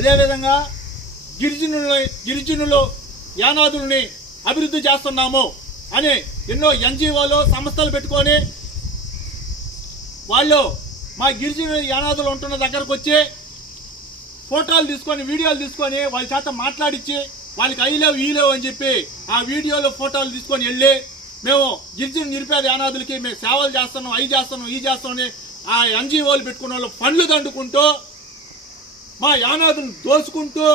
అదేవిధంగా గిరిజనుల గిరిజనులు యానాదుల్ని అభివృద్ధి చేస్తున్నాము అని ఎన్నో ఎన్జిఓలు సంస్థలు పెట్టుకొని వాళ్ళు మా గిరిజన యానాదులు ఉంటున్న దగ్గరకు వచ్చి ఫోటోలు తీసుకొని వీడియోలు తీసుకొని వాళ్ళ చేత మాట్లాడించి వాళ్ళకి అయ్యలేవు ఈలేవు అని చెప్పి ఆ వీడియోలు ఫోటోలు తీసుకొని వెళ్ళి మేము గిరిజన నిరుపేద యానాదులకి మేము సేవలు చేస్తున్నాం అవి చేస్తున్నాం ఈ చేస్తామని ఆ ఎన్జిఓలు పెట్టుకున్న వాళ్ళు ఫండ్లు దండుకుంటూ మా యానాదులను దోచుకుంటూ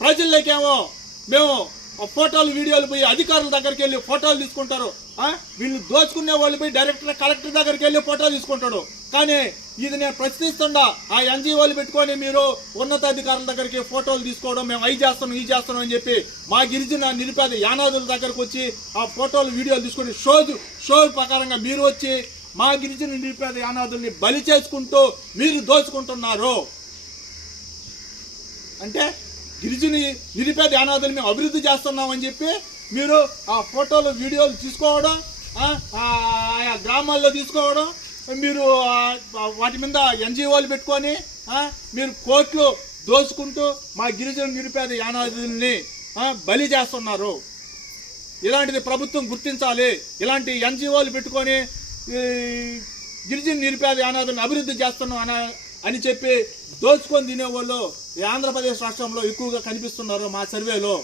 ప్రజల్లోకేమో మేము ఆ ఫోటోలు వీడియోలు పోయి అధికారుల దగ్గరికి వెళ్ళి ఫోటోలు తీసుకుంటారు. వీళ్ళు దోచుకునే వాళ్ళు పోయి డైరెక్టర్ కలెక్టర్ దగ్గరికి వెళ్ళి ఫోటో తీసుకుంటాడు. కానీ ఇది నేను ప్రశ్నిస్తుండా ఆ ఎన్జిఓలు పెట్టుకొని మీరు ఉన్నతాధికారుల దగ్గరికి ఫోటోలు తీసుకోవడం మేము అవి చేస్తున్నాం ఈ చేస్తున్నాం అని చెప్పి మా గిరిజన నిరుపేద యానాదుల దగ్గరకు వచ్చి ఆ ఫోటోలు వీడియోలు తీసుకొని షో షో ప్రకారంగా మీరు వచ్చి మా గిరిజన నిరుపేద యానాదుల్ని బలి చేసుకుంటూ మీరు దోచుకుంటున్నారు. అంటే గిరిజని నిరుపేద యానాదులు మేము అభివృద్ధి చేస్తున్నామని చెప్పి మీరు ఆ ఫోటోలు వీడియోలు తీసుకోవడం ఆ, ఆయా గ్రామాల్లో తీసుకోవడం మీరు వాటి మీద ఎన్జిఓలు పెట్టుకొని మీరు కోట్లు దోచుకుంటూ మా గిరిజన నిరుపేద యానాదుల్ని బలి చేస్తున్నారు. ఇలాంటిది ప్రభుత్వం గుర్తించాలి. ఇలాంటి ఎన్జిఓలు పెట్టుకొని గిరిజన నిరుపేద అనాథులను అభివృద్ధి చేస్తున్నాం అన అని చెప్పి దోచుకొని తినేవాళ్ళు ఈ ఆంధ్రప్రదేశ్ రాష్ట్రంలో ఎక్కువగా కనిపిస్తున్నారు మా సర్వేలో.